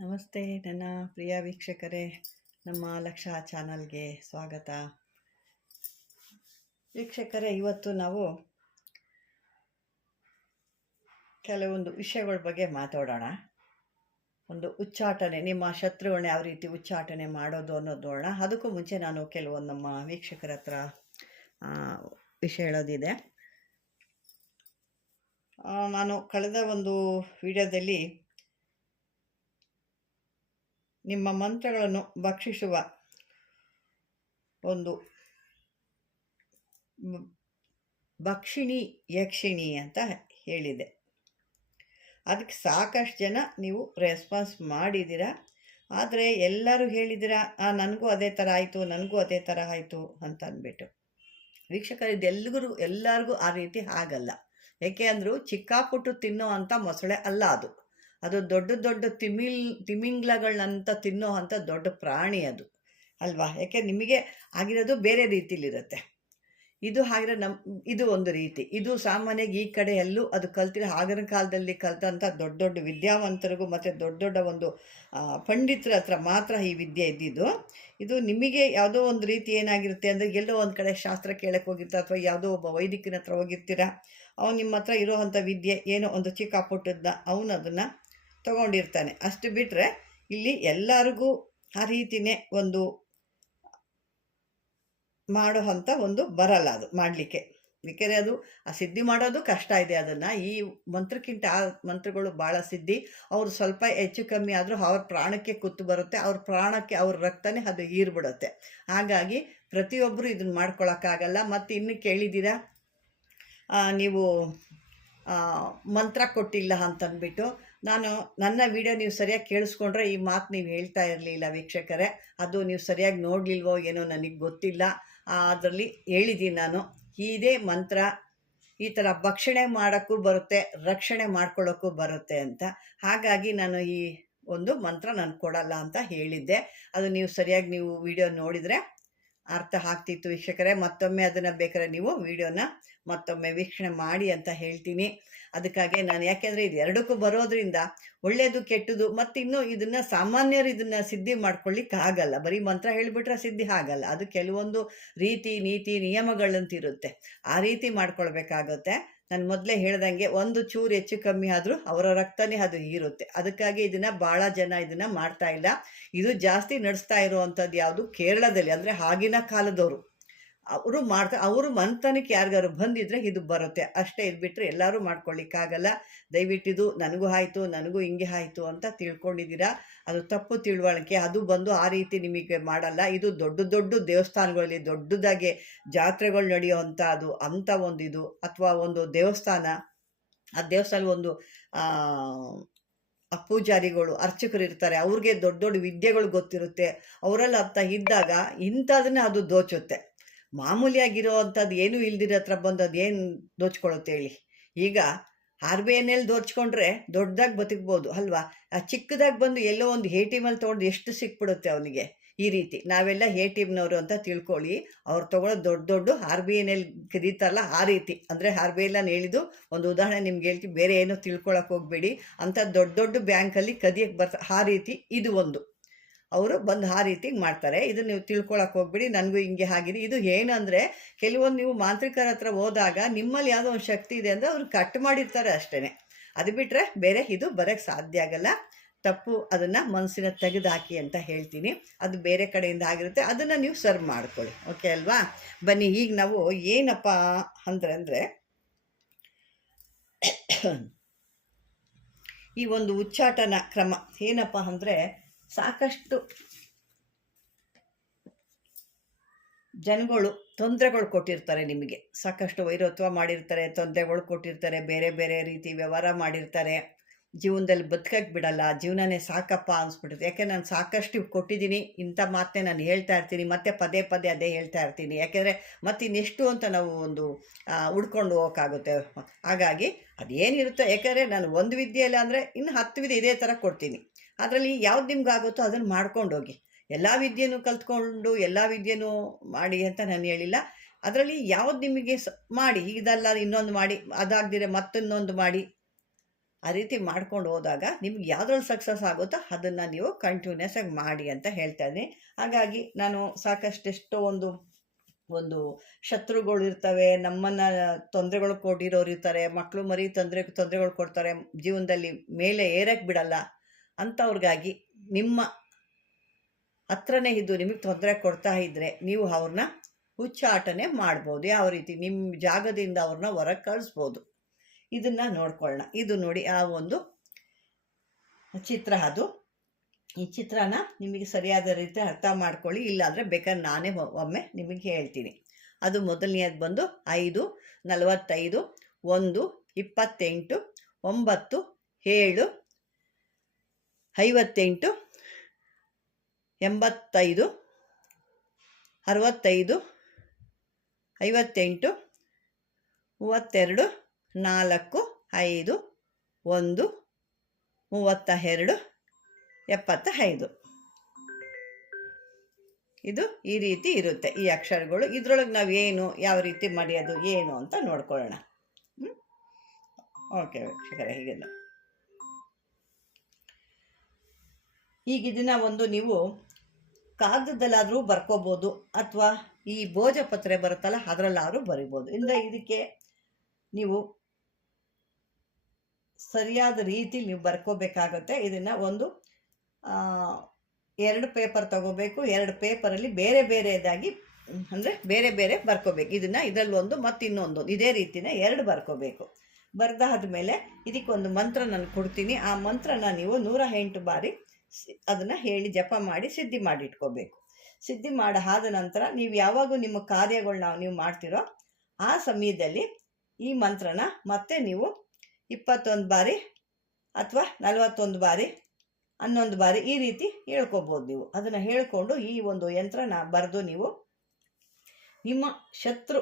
ನಮಸ್ತೆ ನನ್ನ ಪ್ರಿಯ ವೀಕ್ಷಕರೇ, ನಮ್ಮ ಲಕ್ಷ ಚಾನಲ್ಗೆ ಸ್ವಾಗತ. ವೀಕ್ಷಕರೇ, ಇವತ್ತು ನಾವು ಕೆಲವೊಂದು ವಿಷಯಗಳ ಬಗ್ಗೆ ಮಾತಾಡೋಣ. ಒಂದು ಉಚ್ಚಾಟನೆ, ನಿಮ್ಮ ಶತ್ರುಗಳನ್ನ ಯಾವ ರೀತಿ ಉಚ್ಚಾಟನೆ ಮಾಡೋದು ಅನ್ನೋದು ನೋಡೋಣ ಅದಕ್ಕೂ ಮುಂಚೆ ನಾನು ಕೆಲವೊಂದು ನಮ್ಮ ವೀಕ್ಷಕರ ಹತ್ರ ವಿಷಯ ಹೇಳೋದಿದೆ. ನಾನು ಕಳೆದ ಒಂದು ವಿಡಿಯೋದಲ್ಲಿ ನಿಮ್ಮ ಮಂತ್ರಗಳನ್ನು ಭಕ್ಷಿಸುವ ಒಂದು ಭಕ್ಷಿಣಿ ಯಕ್ಷಿಣಿ ಅಂತ ಹೇಳಿದೆ. ಅದಕ್ಕೆ ಸಾಕಷ್ಟು ಜನ ನೀವು ರೆಸ್ಪಾನ್ಸ್ ಮಾಡಿದ್ದೀರಾ? ಆದರೆ ಎಲ್ಲರೂ ಹೇಳಿದ್ದೀರಾ, ಆ, ನನಗೂ ಅದೇ ಥರ ಆಯಿತು, ನನಗೂ ಅದೇ ಥರ ಆಯಿತು ಅಂತ ಅಂದ್ಬಿಟ್ಟು. ವೀಕ್ಷಕರು ಇದೆಲ್ಲರಿಗೂ ಎಲ್ಲರಿಗೂ ಆ ರೀತಿ ಆಗಲ್ಲ ಏಕೆ ಅಂದರೂ ಚಿಕ್ಕಾಪುಟ್ಟು ತಿನ್ನೋ ಅಂಥ ಮೊಸಳೆ ಅಲ್ಲ ಅದು. ಅದು ದೊಡ್ಡ ದೊಡ್ಡ ತಿಮಿಲ್ ತಿಮಿಂಗ್ಲಗಳನ್ನಂತ ತಿನ್ನೋ ದೊಡ್ಡ ಪ್ರಾಣಿ ಅದು, ಅಲ್ವಾ? ಯಾಕೆ ನಿಮಗೆ ಆಗಿರೋದು ಬೇರೆ ರೀತಿಲಿರುತ್ತೆ. ಇದು ಹಾಗಿರೋ ನಮ್ಮ ಇದು ಒಂದು ರೀತಿ. ಇದು ಸಾಮಾನ್ಯವಾಗಿ ಈ ಕಡೆ ಎಲ್ಲೂ ಅದು ಕಲ್ತಿರೋ ಆಗಿನ ಕಾಲದಲ್ಲಿ ಕಲ್ತಂಥ ದೊಡ್ಡ ದೊಡ್ಡ ವಿದ್ಯಾವಂತರಿಗೂ ಮತ್ತು ದೊಡ್ಡ ದೊಡ್ಡ ಒಂದು ಪಂಡಿತರ ಹತ್ರ ಮಾತ್ರ ಈ ವಿದ್ಯೆ ಇದ್ದಿದ್ದು. ಇದು ನಿಮಗೆ ಯಾವುದೋ ಒಂದು ರೀತಿ ಏನಾಗಿರುತ್ತೆ ಅಂದರೆ ಎಲ್ಲೋ ಒಂದು ಕಡೆ ಶಾಸ್ತ್ರ ಕೇಳಕ್ಕೆ ಹೋಗಿರ್ತಾರೆ ಅಥವಾ ಯಾವುದೋ ಒಬ್ಬ ವೈದಿಕನ ಹತ್ರ ಹೋಗಿರ್ತೀರ, ಅವ್ನು ನಿಮ್ಮ ಹತ್ರ ಇರೋವಂಥ ವಿದ್ಯೆ ಏನೋ ಒಂದು ಚಿಕ್ಕ ಪುಟ್ಟದ್ದನ್ನ ಅವನು ಅದನ್ನು ತಗೊಂಡಿರ್ತಾನೆ. ಅಷ್ಟು ಬಿಟ್ಟರೆ ಇಲ್ಲಿ ಎಲ್ಲರಿಗೂ ಆ ರೀತಿನೇ ಒಂದು ಮಾಡೋ ಒಂದು ಬರಲ್ಲ ಅದು ಮಾಡಲಿಕ್ಕೆ. ಏಕೆಂದರೆ ಅದು ಆ ಸಿದ್ಧಿ ಮಾಡೋದು ಕಷ್ಟ ಇದೆ ಅದನ್ನು. ಈ ಮಂತ್ರಕ್ಕಿಂತ ಆ ಮಂತ್ರಗಳು ಭಾಳ ಸಿದ್ಧಿ. ಅವರು ಸ್ವಲ್ಪ ಹೆಚ್ಚು ಕಮ್ಮಿ ಆದರೂ ಅವ್ರ ಪ್ರಾಣಕ್ಕೆ ಕುತ್ತು ಬರುತ್ತೆ. ಅವ್ರ ಪ್ರಾಣಕ್ಕೆ ಅವ್ರ ರಕ್ತನೇ ಅದು ಈರ್ಬಿಡುತ್ತೆ ಹಾಗಾಗಿ ಪ್ರತಿಯೊಬ್ಬರು ಇದನ್ನು ಮಾಡ್ಕೊಳಕ್ಕಾಗಲ್ಲ. ಮತ್ತು ಇನ್ನು ಕೇಳಿದ್ದೀರಾ? ನೀವು ಮಂತ್ರ ಕೊಟ್ಟಿಲ್ಲ ಅಂತಂದ್ಬಿಟ್ಟು ನಾನು ನನ್ನ ವಿಡಿಯೋ ನೀವು ಸರಿಯಾಗಿ ಕೇಳಿಸ್ಕೊಂಡ್ರೆ ಈ ಮಾತು ನೀವು ಹೇಳ್ತಾ ಇರಲಿಲ್ಲ ವೀಕ್ಷಕರೇ. ಅದು ನೀವು ಸರಿಯಾಗಿ ನೋಡಲಿಲ್ವೋ ಏನೋ ನನಗೆ ಗೊತ್ತಿಲ್ಲ. ಅದರಲ್ಲಿ ಹೇಳಿದ್ದೀನಿ ನಾನು. ಇದೇ ಮಂತ್ರ ಈ ಥರ ಭಕ್ಷಣೆ ಮಾಡೋಕ್ಕೂ ಬರುತ್ತೆ, ರಕ್ಷಣೆ ಮಾಡ್ಕೊಳ್ಳೋಕ್ಕೂ ಬರುತ್ತೆ ಅಂತ. ಹಾಗಾಗಿ ನಾನು ಈ ಒಂದು ಮಂತ್ರ ನಾನು ಕೊಡಲ್ಲ ಅಂತ ಹೇಳಿದ್ದೆ. ಅದು ನೀವು ಸರಿಯಾಗಿ ನೀವು ವಿಡಿಯೋ ನೋಡಿದರೆ ಅರ್ಥ ಆಗ್ತಿತ್ತು ವೀಕ್ಷಕರೇ. ಮತ್ತೊಮ್ಮೆ ಅದನ್ನು ಬೇಕಾದ್ರೆ ನೀವು ವಿಡಿಯೋನ ಮತ್ತೊಮ್ಮೆ ವೀಕ್ಷಣೆ ಮಾಡಿ ಅಂತ ಹೇಳ್ತೀನಿ. ಅದಕ್ಕಾಗಿ ನಾನು ಯಾಕೆಂದರೆ ಇದು ಎರಡಕ್ಕೂ ಬರೋದ್ರಿಂದ ಒಳ್ಳೆಯದು ಕೆಟ್ಟದು ಮತ್ತು ಇನ್ನೂ ಇದನ್ನು ಸಾಮಾನ್ಯರು ಇದನ್ನು ಸಿದ್ಧಿ ಮಾಡ್ಕೊಳ್ಳಿಕ್ಕೆ ಆಗಲ್ಲ. ಬರೀ ಮಂತ್ರ ಹೇಳಿಬಿಟ್ರೆ ಸಿದ್ಧಿ ಆಗಲ್ಲ. ಅದು ಕೆಲವೊಂದು ರೀತಿ, ನೀತಿ, ನಿಯಮಗಳಂತಿರುತ್ತೆ. ಆ ರೀತಿ ಮಾಡ್ಕೊಳ್ಬೇಕಾಗುತ್ತೆ. ನಾನು ಮೊದಲೇ ಹೇಳ್ದಂಗೆ ಒಂದು ಚೂರು ಹೆಚ್ಚು ಕಮ್ಮಿ ಆದರೂ ಅವರ ರಕ್ತನೇ ಅದು ಹೀರುತ್ತೆ. ಅದಕ್ಕಾಗಿ ಇದನ್ನು ಭಾಳ ಜನ ಇದನ್ನು ಮಾಡ್ತಾ ಇಲ್ಲ. ಇದು ಜಾಸ್ತಿ ನಡೆಸ್ತಾ ಇರುವಂಥದ್ದು ಯಾವುದು? ಕೇರಳದಲ್ಲಿ. ಅಂದರೆ ಆಗಿನ ಕಾಲದವರು. ಅವರು ಮಾಡ್ತಾ, ಅವರು ಮಂತನಕ್ಕೆ ಯಾರಿಗಾರು ಬಂದಿದ್ರೆ ಇದು ಬರುತ್ತೆ. ಅಷ್ಟೇ ಇದು ಬಿಟ್ಟರೆ ಎಲ್ಲರೂ ಮಾಡ್ಕೊಳ್ಳಿಕ್ಕಾಗಲ್ಲ. ಇದು ನನಗೂ ಆಯಿತು, ನನಗೂ ಹಿಂಗೆ ಆಯಿತು ಅಂತ ತಿಳ್ಕೊಂಡಿದ್ದೀರಾ? ಅದು ತಪ್ಪು ತಿಳುವಳಿಕೆ. ಅದು ಬಂದು ಆ ರೀತಿ ನಿಮಗೆ ಮಾಡಲ್ಲ. ಇದು ದೊಡ್ಡ ದೊಡ್ಡ ದೇವಸ್ಥಾನಗಳಲ್ಲಿ ದೊಡ್ಡದಾಗಿ ಜಾತ್ರೆಗಳು ನಡೆಯುವಂಥ ಅದು, ಅಂಥ ಒಂದು ಇದು. ಅಥವಾ ಒಂದು ದೇವಸ್ಥಾನ. ಆ ದೇವಸ್ಥಾನ ಒಂದು ಪೂಜಾರಿಗಳು ಅರ್ಚಕರು ಇರ್ತಾರೆ. ಅವ್ರಿಗೆ ದೊಡ್ಡ ದೊಡ್ಡ ವಿದ್ಯೆಗಳು ಗೊತ್ತಿರುತ್ತೆ. ಅವರೆಲ್ಲ ಅಂತ ಇದ್ದಾಗ ಇಂಥದನ್ನ ಅದು ದೋಚುತ್ತೆ. ಮಾಮೂಲಿಯಾಗಿರೋ ಅಂಥದ್ದು ಏನೂ ಇಲ್ದಿರೋ ಹತ್ರ ಬಂದು ಅದು ಏನು ದೋಚ್ಕೊಳ್ಳುತ್ತೆ ಹೇಳಿ? ಈಗ ಆರ್ ಬಿ ಎನ್ ಎಲ್ ದೋಚ್ಕೊಂಡ್ರೆ ದೊಡ್ಡದಾಗಿ ಬದುಕ್ಬೋದು, ಅಲ್ವಾ? ಆ ಚಿಕ್ಕದಾಗಿ ಬಂದು ಎಲ್ಲೋ ಒಂದು ಎ ಟಿ ಎಮಲ್ಲಿ ತೊಗೊಂಡು ಎಷ್ಟು ಸಿಕ್ಬಿಡುತ್ತೆ ಅವನಿಗೆ ಈ ರೀತಿ? ನಾವೆಲ್ಲ ಎ ಟೀಮ್ನವರು ಅಂತ ತಿಳ್ಕೊಳ್ಳಿ, ಅವ್ರು ತೊಗೊಳೋದು ದೊಡ್ಡ ದೊಡ್ಡ ಆರ್ ಬಿ ಎನ್ ಎಲ್ ಕರೀತಾರಲ್ಲ ಆ ರೀತಿ. ಅಂದರೆ ಆರ್ ಬಿ ಐ ಹೇಳಿದ್ದು ಒಂದು ಉದಾಹರಣೆ ನಿಮ್ಗೆ ಹೇಳ್ತೀವಿ ಬೇರೆ ಏನೋ ತಿಳ್ಕೊಳಕ್ಕೆ ಹೋಗಬೇಡಿ. ಅಂಥ ದೊಡ್ಡ ದೊಡ್ಡ ಬ್ಯಾಂಕಲ್ಲಿ ಕದಿಯಕ್ಕೆ ಬರ್ತಾ ಆ ರೀತಿ ಇದು ಒಂದು. ಅವರು ಬಂದು ಆ ರೀತಿ ಮಾಡ್ತಾರೆ. ಇದು ನೀವು ತಿಳ್ಕೊಳಕ್ಕೆ ಹೋಗ್ಬಿಡಿ, ನನಗೂ ಹಿಂಗೆ ಆಗಿದೆ. ಇದು ಏನಂದರೆ, ಕೆಲವೊಂದು ನೀವು ಮಾಂತ್ರಿಕರ ಹತ್ರ ಹೋದಾಗ ನಿಮ್ಮಲ್ಲಿ ಯಾವುದೋ ಒಂದು ಶಕ್ತಿ ಇದೆ ಅಂದರೆ ಅವ್ರು ಕಟ್ ಮಾಡಿರ್ತಾರೆ ಅಷ್ಟೇ ಅದು ಬಿಟ್ಟರೆ ಬೇರೆ ಇದು ಬರೋಕ್ಕೆ ಸಾಧ್ಯ ಆಗಲ್ಲ. ತಪ್ಪು ಅದನ್ನು ಮನಸ್ಸಿನ ತೆಗೆದುಹಾಕಿ ಅಂತ ಹೇಳ್ತೀನಿ. ಅದು ಬೇರೆ ಕಡೆಯಿಂದ ಆಗಿರುತ್ತೆ. ಅದನ್ನು ನೀವು ಸರ್ವ್ ಮಾಡ್ಕೊಳ್ಳಿ. ಓಕೆ ಅಲ್ವಾ? ಬನ್ನಿ, ಈಗ ನಾವು ಏನಪ್ಪ ಅಂದ್ರೆ, ಅಂದರೆ ಈ ಒಂದು ಉಚ್ಚಾಟನ ಕ್ರಮ. ಏನಪ್ಪ ಅಂದರೆ ಸಾಕಷ್ಟು ಜನಗಳು ತೊಂದರೆಗಳು ಕೊಟ್ಟಿರ್ತಾರೆ ನಿಮಗೆ. ಸಾಕಷ್ಟು ವೈರತ್ವ ಮಾಡಿರ್ತಾರೆ, ತೊಂದರೆಗಳು ಕೊಟ್ಟಿರ್ತಾರೆ, ಬೇರೆ ಬೇರೆ ರೀತಿ ವ್ಯವಹಾರ ಮಾಡಿರ್ತಾರೆ. ಜೀವನದಲ್ಲಿ ಬದುಕಕ್ಕೆ ಬಿಡಲ್ಲ, ಜೀವನನೇ ಸಾಕಪ್ಪ ಅನ್ಸ್ಬಿಡುತ್ತೆ. ಯಾಕೆ ನಾನು ಸಾಕಷ್ಟು ಕೊಟ್ಟಿದ್ದೀನಿ, ಇಂಥ ಮಾತನ್ನೇ ನಾನು ಹೇಳ್ತಾ ಇರ್ತೀನಿ, ಮತ್ತೆ ಪದೇ ಪದೇ ಅದೇ ಹೇಳ್ತಾ ಇರ್ತೀನಿ. ಯಾಕೆಂದರೆ ಮತ್ತೆ ಇನ್ನೆಷ್ಟು ಅಂತ ನಾವು ಒಂದು ಉಡ್ಕೊಂಡು ಹೋಗೋಕ್ಕಾಗುತ್ತೆ. ಹಾಗಾಗಿ ಅದೇನಿರುತ್ತೋ, ಯಾಕೆಂದರೆ ನಾನು ಒಂದು ವಿದ್ಯೆ ಇಲ್ಲ ಅಂದರೆ ಇನ್ನು ಹತ್ತು ವಿದ್ಯೆ ಇದೇ ಥರ ಕೊಡ್ತೀನಿ. ಅದರಲ್ಲಿ ಯಾವ್ದು ನಿಮ್ಗೆ ಆಗುತ್ತೋ ಅದನ್ನು ಮಾಡ್ಕೊಂಡು ಹೋಗಿ ಎಲ್ಲ ವಿದ್ಯೆನೂ ಕಲ್ತ್ಕೊಂಡು, ಎಲ್ಲ ವಿದ್ಯೆನೂ ಮಾಡಿ ಅಂತ ನಾನು ಹೇಳಿಲ್ಲ. ಅದರಲ್ಲಿ ಯಾವ್ದು ನಿಮಗೆ ಸ, ಮಾಡಿ ಇದಲ್ಲ ಇನ್ನೊಂದು ಮಾಡಿ ಅದಾಗದಿರ ಮತ್ತೊಂದೊಂದು ಮಾಡಿ. ಆ ರೀತಿ ಮಾಡ್ಕೊಂಡು ಹೋದಾಗ ನಿಮ್ಗೆ ಯಾವುದ್ರಲ್ಲಿ ಸಕ್ಸಸ್ ಆಗುತ್ತೋ ಅದನ್ನು ನೀವು ಕಂಟಿನ್ಯೂಸ್ ಆಗಿ ಮಾಡಿ ಅಂತ ಹೇಳ್ತಾ ಇದ್ದೀನಿ. ಹಾಗಾಗಿ ನಾನು ಸಾಕಷ್ಟು ಎಷ್ಟೋ ಒಂದು ಒಂದು ಶತ್ರುಗಳು ಇರ್ತವೆ, ನಮ್ಮನ್ನು ತೊಂದರೆಗಳು ಕೊಟ್ಟಿರೋರು ಇರ್ತಾರೆ ಮಕ್ಕಳು ಮರಿ ತೊಂದರೆ, ತೊಂದರೆಗಳು ಕೊಡ್ತಾರೆ, ಜೀವನದಲ್ಲಿ ಮೇಲೆ ಏರಕ್ಕೆ ಬಿಡಲ್ಲ. ಅಂಥವ್ರಿಗಾಗಿ ನಿಮ್ಮ ಹತ್ರನೇ ಇದ್ದು ನಿಮಗೆ ತೊಂದರೆ ಕೊಡ್ತಾ ಇದ್ದರೆ ನೀವು ಅವ್ರನ್ನ ಹುಚ್ಚಾಟನೆ ಮಾಡ್ಬೋದು. ಯಾವ ರೀತಿ? ನಿಮ್ಮ ಜಾಗದಿಂದ ಅವ್ರನ್ನ ಹೊರಗೆ ಕಳಿಸ್ಬೋದು. ಇದನ್ನು ನೋಡ್ಕೊಳ್ಳೋಣ. ಇದು ನೋಡಿ, ಆ ಒಂದು ಚಿತ್ರ ಅದು. ಈ ಚಿತ್ರನ ನಿಮಗೆ ಸರಿಯಾದ ರೀತಿ ಅರ್ಥ ಮಾಡ್ಕೊಳ್ಳಿ. ಇಲ್ಲಾಂದರೆ ಬೇಕಾದ್ರೆ ನಾನೇ ಒಮ್ಮೆ ನಿಮಗೆ ಹೇಳ್ತೀನಿ. ಅದು ಮೊದಲನೇದು ಬಂದು ಐದು, ನಲವತ್ತೈದು, ಒಂದು, ಇಪ್ಪತ್ತೆಂಟು, ಒಂಬತ್ತು, ಏಳು ಐವತ್ತೆಂಟು, ಎಂಬತ್ತೈದು, ಅರವತ್ತೈದು, ಐವತ್ತೆಂಟು, ಮೂವತ್ತೆರಡು, ನಾಲ್ಕು, ಐದು, ಒಂದು ಮೂವತ್ತ ಎರಡು ಎಪ್ಪತ್ತ ಐದು ಇದು ಈ ರೀತಿ ಇರುತ್ತೆ ಈ ಅಕ್ಷರಗಳು. ಇದರೊಳಗೆ ನಾವು ಏನು, ಯಾವ ರೀತಿ ಮರೆಯೋದು ಏನು ಅಂತ ನೋಡ್ಕೊಳ್ಳೋಣ? ಓಕೆ ವೀಕ್ಷಕರೇ ಹೀಗೆ ಈಗ ಇದನ್ನ ಒಂದು ನೀವು ಕಾಗದದಲ್ಲಾದರೂ ಬರ್ಕೋಬೋದು ಅಥವಾ ಈ ಭೋಜಪತ್ರೆ ಬರುತ್ತಲ್ಲ, ಅದರಲ್ಲಾದರೂ ಬರಿಬೋದು. ಇಂದ ಇದಕ್ಕೆ ನೀವು ಸರಿಯಾದ ರೀತಿಲಿ ನೀವು ಬರ್ಕೋಬೇಕಾಗುತ್ತೆ. ಇದನ್ನು ಒಂದು ಎರಡು ಪೇಪರ್ ತಗೋಬೇಕು. ಎರಡು ಪೇಪರಲ್ಲಿ ಬೇರೆ ಬೇರೆದಾಗಿ, ಅಂದರೆ ಬೇರೆ ಬೇರೆ ಬರ್ಕೋಬೇಕು. ಇದನ್ನು ಇದರಲ್ಲಿ ಒಂದು ಮತ್ತು ಇನ್ನೊಂದು ಇದೇ ರೀತಿನೇ ಎರಡು ಬರ್ಕೋಬೇಕು. ಬರ್ದಾದ ಮೇಲೆ ಇದಕ್ಕೊಂದು ಮಂತ್ರ ನಾನು ಕೊಡ್ತೀನಿ. ಆ ಮಂತ್ರನ ನೀವು ನೂರ ಎಂಟು ಬಾರಿ ಅದನ್ನು ಹೇಳಿ ಜಪ ಮಾಡಿ ಸಿದ್ಧಿ ಮಾಡಿ ಇಟ್ಕೋಬೇಕು ಸಿದ್ಧಿ ಮಾಡಿ ಆದ ನಂತರ ನೀವು ಯಾವಾಗ ನಿಮ್ಮ ಕಾರ್ಯಗಳನ್ನ ನೀವು ಮಾಡ್ತಿರೋ ಆ ಸಮಯದಲ್ಲಿ ಈ ಮಂತ್ರನ ಮತ್ತೆ ನೀವು ಇಪ್ಪತ್ತೊಂದು ಬಾರಿ ಅಥವಾ ನಲವತ್ತೊಂದು ಬಾರಿ ಹನ್ನೊಂದು ಬಾರಿ ಈ ರೀತಿ ಹೇಳ್ಕೊಬೋದು ನೀವು. ಅದನ್ನು ಹೇಳ್ಕೊಂಡು ಈ ಒಂದು ಯಂತ್ರನ ಬರೆದು ನೀವು ನಿಮ್ಮ ಶತ್ರು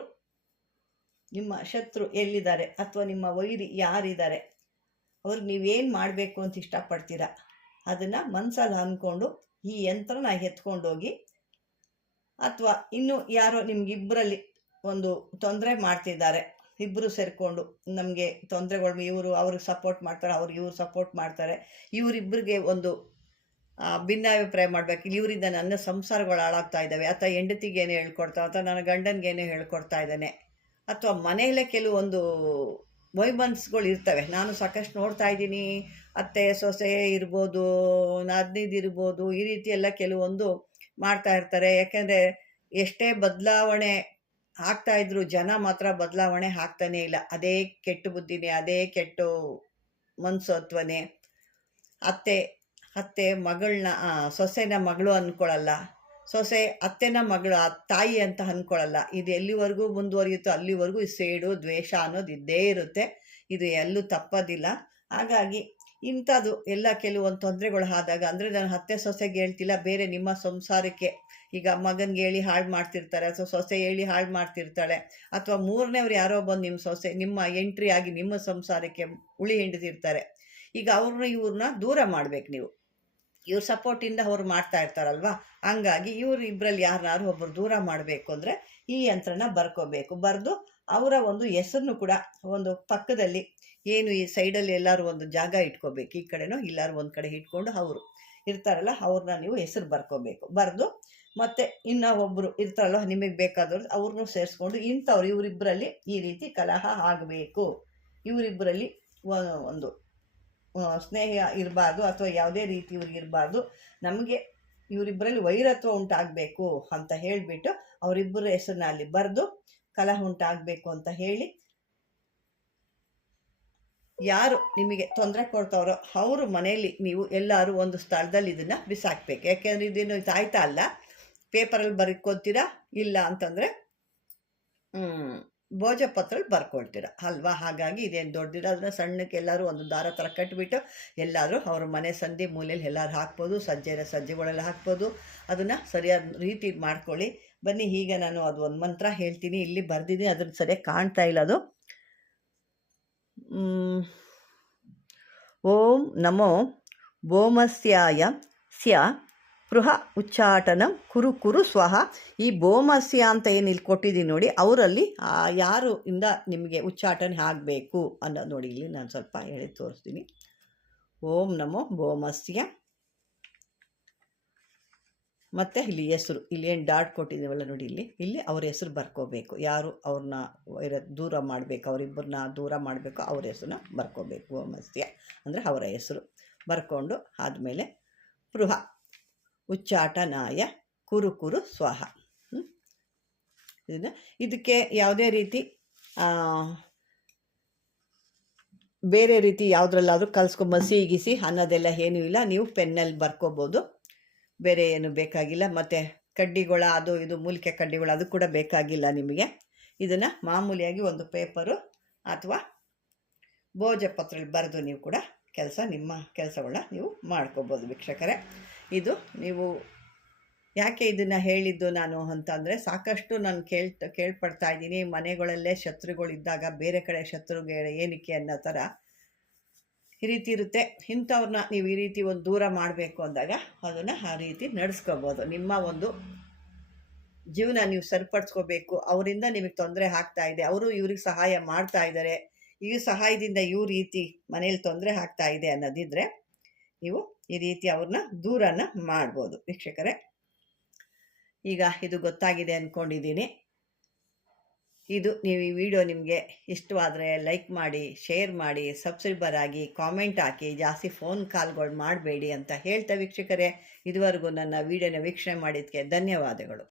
ನಿಮ್ಮ ಶತ್ರು ಎಲ್ಲಿದ್ದಾರೆ ಅಥವಾ ನಿಮ್ಮ ವೈರಿ ಯಾರಿದ್ದಾರೆ, ಅವ್ರಿಗೆ ನೀವೇನು ಮಾಡಬೇಕು ಅಂತ ಇಷ್ಟಪಡ್ತೀರಾ? ಅದನ್ನು ಮನಸ್ಸಲ್ಲಿ ಅಂದ್ಕೊಂಡು ಈ ಯಂತ್ರನ ಎತ್ಕೊಂಡೋಗಿ ಅಥವಾ ಇನ್ನು ಯಾರೋ ನಿಮ್ಗಿಬ್ಬರಲ್ಲಿ ಒಂದು ತೊಂದರೆ ಮಾಡ್ತಿದ್ದಾರೆ ಇಬ್ಬರು ಸೇರಿಕೊಂಡು ನಮಗೆ ತೊಂದರೆಗಳು ಇವರು ಅವ್ರಿಗೆ ಸಪೋರ್ಟ್ ಮಾಡ್ತಾರೆ ಅವ್ರು ಇವ್ರು ಸಪೋರ್ಟ್ ಮಾಡ್ತಾರೆ ಇವರಿಬ್ಬರಿಗೆ ಒಂದು ಭಿನ್ನಾಭಿಪ್ರಾಯ ಮಾಡಬೇಕು. ಇವರಿಂದ ನನ್ನ ಸಂಸಾರಗಳು ಹಾಳಾಗ್ತಾ ಇದ್ದಾವೆ. ಅಥವಾ ಹೆಂಡತಿಗೆ ಏನೇ ಹೇಳ್ಕೊಡ್ತಾ, ಅಥವಾ ನನ್ನ ಗಂಡನಿಗೆ ಏನೇ ಹೇಳ್ಕೊಡ್ತಾ ಇದ್ದಾನೆ, ಅಥವಾ ಮನೆಯಲ್ಲೇ ಕೆಲವೊಂದು ವೈಮನ್ಸ್ಗಳು ಇರ್ತವೆ. ನಾನು ಸಾಕಷ್ಟು ನೋಡ್ತಾ ಇದ್ದೀನಿ. ಅತ್ತೆ, ಸೊಸೆ ಇರ್ಬೋದು, ನಾದ್ನಿದು ಇರ್ಬೋದು, ಈ ರೀತಿ ಎಲ್ಲ ಕೆಲವೊಂದು ಮಾಡ್ತಾ ಇರ್ತಾರೆ. ಯಾಕೆಂದರೆ ಎಷ್ಟೇ ಬದಲಾವಣೆ ಆಗ್ತಾ ಇದ್ರು ಜನ ಮಾತ್ರ ಬದಲಾವಣೆ ಆಗ್ತಾನೇ ಇಲ್ಲ. ಅದೇ ಕೆಟ್ಟ ಬುದ್ಧಿನೇ, ಅದೇ ಕೆಟ್ಟ ಮನ್ಸತ್ವನೇ ಅತ್ತೆ ಅತ್ತೆ ಮಗಳನ್ನ ಸೊಸೆನ ಮಗಳು ಅಂದ್ಕೊಳ್ಳಲ್ಲ ಸೊಸೆ, ಅತ್ತೆನ ಮಗಳು, ಆ ತಾಯಿ ಅಂತ ಅಂದ್ಕೊಳ್ಳಲ್ಲ ಇದು ಎಲ್ಲಿವರೆಗೂ ಮುಂದುವರಿಯುತ್ತೋ ಅಲ್ಲಿವರೆಗೂ ಸೇಡು, ದ್ವೇಷ ಅನ್ನೋದು ಇದ್ದೇ ಇರುತ್ತೆ. ಇದು ಎಲ್ಲೂ ತಪ್ಪೋದಿಲ್ಲ. ಹಾಗಾಗಿ ಇಂಥದ್ದು ಎಲ್ಲ ಕೆಲವೊಂದು ತೊಂದರೆಗಳು ಆದಾಗ, ಅಂದರೆ ನಾನು ಅತ್ತೆ ಸೊಸೆಗೆ ಹೇಳ್ತಿಲ್ಲ, ಬೇರೆ ನಿಮ್ಮ ಸಂಸಾರಕ್ಕೆ ಈಗ ಮಗನಿಗೆ ಹೇಳಿ ಹಾಳು ಮಾಡ್ತಿರ್ತಾರೆ, ಅಥವಾ ಸೊಸೆ ಹೇಳಿ ಹಾಳು ಮಾಡ್ತಿರ್ತಾಳೆ, ಅಥವಾ ಮೂರನೇವ್ರು ಯಾರೋ ಬಂದು ನಿಮ್ಮ ಸೊಸೆ, ನಿಮ್ಮ ಎಂಟ್ರಿ ಆಗಿ ನಿಮ್ಮ ಸಂಸಾರಕ್ಕೆ ಉಳಿ ಹಿಂಡ್ತಿರ್ತಾರೆ. ಈಗ ಅವ್ರನ್ನ, ಇವ್ರನ್ನ ದೂರ ಮಾಡ್ಬೇಕು ನೀವು. ಇವ್ರ ಸಪೋರ್ಟಿಂದ ಅವ್ರು ಮಾಡ್ತಾ ಇರ್ತಾರಲ್ವಾ? ಹಂಗಾಗಿ ಇವ್ರು ಇಬ್ಬರಲ್ಲಿ ಯಾರನ್ನಾರು ಒಬ್ಬರು ದೂರ ಮಾಡಬೇಕು ಅಂದರೆ ಈ ಯಂತ್ರನ ಬರ್ಕೋಬೇಕು. ಬರೆದು ಅವರ ಒಂದು ಹೆಸರನ್ನು ಕೂಡ ಒಂದು ಪಕ್ಕದಲ್ಲಿ ಏನು ಈ ಸೈಡಲ್ಲಿ ಎಲ್ಲರೂ ಒಂದು ಜಾಗ ಇಟ್ಕೋಬೇಕು. ಈ ಕಡೆನೋ ಎಲ್ಲರೂ ಒಂದು ಕಡೆ ಇಟ್ಕೊಂಡು ಅವರು ಇರ್ತಾರಲ್ಲ ಅವ್ರನ್ನ ನೀವು ಹೆಸರು ಬರ್ಕೋಬೇಕು. ಬರೆದು ಮತ್ತು ಇನ್ನೂ ಒಬ್ಬರು ಇರ್ತಾರಲ್ಲ ನಿಮಗೆ ಬೇಕಾದವ್ರು ಅವ್ರನ್ನೂ ಸೇರಿಸ್ಕೊಂಡು ಇಂಥವ್ರು ಇವರಿಬ್ಬರಲ್ಲಿ ಈ ರೀತಿ ಕಲಹ ಆಗಬೇಕು. ಇವರಿಬ್ಬರಲ್ಲಿ ಒಂದು ಸ್ನೇಹ ಇರಬಾರ್ದು ಅಥವಾ ಯಾವುದೇ ರೀತಿ ಇವ್ರಿಗೆ ಇರಬಾರ್ದು. ನಮಗೆ ಇವರಿಬ್ಬರಲ್ಲಿ ವೈರತ್ವ ಉಂಟಾಗಬೇಕು ಅಂತ ಹೇಳಿಬಿಟ್ಟು ಅವರಿಬ್ಬರ ಹೆಸರನ್ನ ಅಲ್ಲಿ ಬರೆದು ಕಲಹ ಉಂಟಾಗಬೇಕು ಅಂತ ಹೇಳಿ ಯಾರು ನಿಮಗೆ ತೊಂದರೆ ಕೊಡ್ತಾವ್ರೋ ಅವರು ಮನೆಯಲ್ಲಿ ನೀವು ಎಲ್ಲರೂ ಒಂದು ಸ್ಥಳದಲ್ಲಿ ಇದನ್ನು ಬಿಸಾಕ್ಬೇಕು. ಯಾಕೆಂದರೆ ಇದೇನು ತಾಯ್ತಾ ಅಲ್ಲ? ಪೇಪರಲ್ಲಿ ಬರ್ಕೊತೀರಾ? ಇಲ್ಲ ಅಂತಂದರೆ ಭೋಜಪತ್ರಲ್ಲಿ ಬರ್ಕೊಳ್ತೀರ. ಅಲ್ವಾ? ಹಾಗಾಗಿ ಇದೇನು ದೊಡ್ಡದಿರೋದನ್ನ ಸಣ್ಣಕ್ಕೆ ಎಲ್ಲರೂ ಒಂದು ದಾರ ಥರ ಕಟ್ಟಿಬಿಟ್ಟು ಎಲ್ಲರೂ ಅವ್ರ ಮನೆ ಸಂಧಿ ಮೂಲೆಯಲ್ಲಿ ಎಲ್ಲರೂ ಹಾಕ್ಬೋದು ಸಜ್ಜೆನ ಸಜ್ಜೆಗಳೆಲ್ಲ ಹಾಕ್ಬೋದು. ಅದನ್ನು ಸರಿಯಾದ ರೀತಿ ಮಾಡ್ಕೊಳ್ಳಿ. ಬನ್ನಿ ಈಗ ನಾನು ಅದು ಒಂದು ಮಂತ್ರ ಹೇಳ್ತೀನಿ. ಇಲ್ಲಿ ಬರೆದಿದ್ದೀನಿ. ಅದನ್ನು ಸರಿಯಾಗಿ ಕಾಣ್ತಾ ಇಲ್ಲ ಅದು. ಓಂ ನಮೋ ಬೋಮಸ್ಯಾಯ ಸ್ಯ ಪೃಹ ಉಚ್ಚಾಟನಂ ಕುರು ಕುರು ಸ್ವಹ. ಈ ಬೋಮಸ್ಯ ಅಂತ ಏನು ಇಲ್ಲಿ ಕೊಟ್ಟಿದ್ದೀನಿ ನೋಡಿ, ಅವರಲ್ಲಿ ಯಾರು ಇಂದ ನಿಮಗೆ ಉಚ್ಚಾಟನೆ ಆಗಬೇಕು ಅನ್ನೋದು ನೋಡಿ ಇಲ್ಲಿ ನಾನು ಸ್ವಲ್ಪ ಹೇಳಿ ತೋರಿಸ್ತೀನಿ. ಓಂ ನಮೋ ಬೋಮಸ್ಯ. ಮತ್ತು ಇಲ್ಲಿ ಹೆಸರು, ಇಲ್ಲಿ ಏನು ಡಾಟ್ ಕೊಟ್ಟಿದ್ದೀವಲ್ಲ ನೋಡಿ ಇಲ್ಲಿ ಇಲ್ಲಿ ಅವ್ರ ಹೆಸರು ಬರ್ಕೋಬೇಕು. ಯಾರು ಅವ್ರನ್ನ ದೂರ ಮಾಡಬೇಕು ಅವರಿಬ್ಬರನ್ನ ದೂರ ಮಾಡಬೇಕು, ಅವ್ರ ಹೆಸರನ್ನ ಬರ್ಕೋಬೇಕು. ಗೋಮಸ್ಯ ಅಂದರೆ ಅವರ ಹೆಸರು. ಬರ್ಕೊಂಡು ಆದಮೇಲೆ ಪೃಹ. ಉಚ್ಚಾಟನಾಯ ಕುರು ಕುರು ಸ್ವಾಹ? ಇದನ್ನ ಇದಕ್ಕೆ ಯಾವುದೇ ರೀತಿ ಬೇರೆ ರೀತಿ ಯಾವುದ್ರಲ್ಲಾದ್ರೂ ಕಲ್ಸ್ಕೊ ಮಸಿ ಗಿಸಿ ಅನ್ನೋದೆಲ್ಲ ಏನೂ ಇಲ್ಲ. ನೀವು ಪೆನ್ನಲ್ಲಿ ಬರ್ಕೋಬೋದು. ಬೇರೆ ಏನು ಬೇಕಾಗಿಲ್ಲ. ಮತ್ತು ಕಡ್ಡಿಗಳ, ಅದು ಇದು, ಮೂಲಿಕೆ ಕಡ್ಡಿಗಳು ಅದು ಕೂಡ ಬೇಕಾಗಿಲ್ಲ ನಿಮಗೆ. ಇದನ್ನು ಮಾಮೂಲಿಯಾಗಿ ಒಂದು ಪೇಪರು ಅಥವಾ ಭೋಜಪತ್ರಲ್ಲಿ ಬರೆದು ನೀವು ಕೂಡ ಕೆಲಸ ನಿಮ್ಮ ಕೆಲಸಗಳನ್ನ ನೀವು ಮಾಡ್ಕೋಬೋದು ವೀಕ್ಷಕರೇ. ಇದು ನೀವು ಯಾಕೆ ಇದನ್ನು ಹೇಳಿದ್ದು ನಾನು ಅಂತಂದರೆ ಸಾಕಷ್ಟು ನಾನು ಕೇಳ್ತ ಕೇಳ್ಪಡ್ತಾ ಇದ್ದೀನಿ. ಮನೆಗಳಲ್ಲೇ ಶತ್ರುಗಳಿದ್ದಾಗ ಬೇರೆ ಕಡೆ ಶತ್ರುಗೆ ಏನಕ್ಕೆ ಅನ್ನೋ ಥರ ಈ ರೀತಿ ಇರುತ್ತೆ. ಇಂಥವ್ರನ್ನ ನೀವು ಈ ರೀತಿ ಒಂದು ದೂರ ಮಾಡಬೇಕು ಅಂದಾಗ ಅದನ್ನು ಆ ರೀತಿ ನಡೆಸ್ಕೋಬೋದು. ನಿಮ್ಮ ಒಂದು ಜೀವನ ನೀವು ಸರಿಪಡಿಸ್ಕೋಬೇಕು. ಅವರಿಂದ ನಿಮಗೆ ತೊಂದರೆ ಆಗ್ತಾ ಇದೆ. ಅವರು ಇವ್ರಿಗೆ ಸಹಾಯ ಮಾಡ್ತಾ ಇದ್ದಾರೆ. ಈ ಸಹಾಯದಿಂದ ಇವ್ರ ರೀತಿ ಮನೇಲಿ ತೊಂದರೆ ಆಗ್ತಾ ಇದೆ ಅನ್ನೋದಿದ್ರೆ ನೀವು ಈ ರೀತಿ ಅವ್ರನ್ನ ದೂರನ ಮಾಡ್ಬೋದು, ವೀಕ್ಷಕರೇ. ಈಗ ಇದು ಗೊತ್ತಾಗಿದೆ ಅಂದ್ಕೊಂಡಿದ್ದೀನಿ ಇದು ನೀವು ಈ ವಿಡಿಯೋ ನಿಮಗೆ ಇಷ್ಟವಾದರೆ ಲೈಕ್ ಮಾಡಿ, ಶೇರ್ ಮಾಡಿ, ಸಬ್ಸ್ಕ್ರೈಬರ್ ಆಗಿ, ಕಾಮೆಂಟ್ ಹಾಕಿ, ಜಾಸ್ತಿ ಫೋನ್ ಕಾಲ್ಗಳು ಮಾಡಬೇಡಿ ಅಂತ ಹೇಳ್ತಾ ವೀಕ್ಷಕರೇ. ಇದುವರೆಗೂ ನನ್ನ ವಿಡಿಯೋನ ವೀಕ್ಷಣೆ ಮಾಡಿದ್ದಕ್ಕೆ ಧನ್ಯವಾದಗಳು.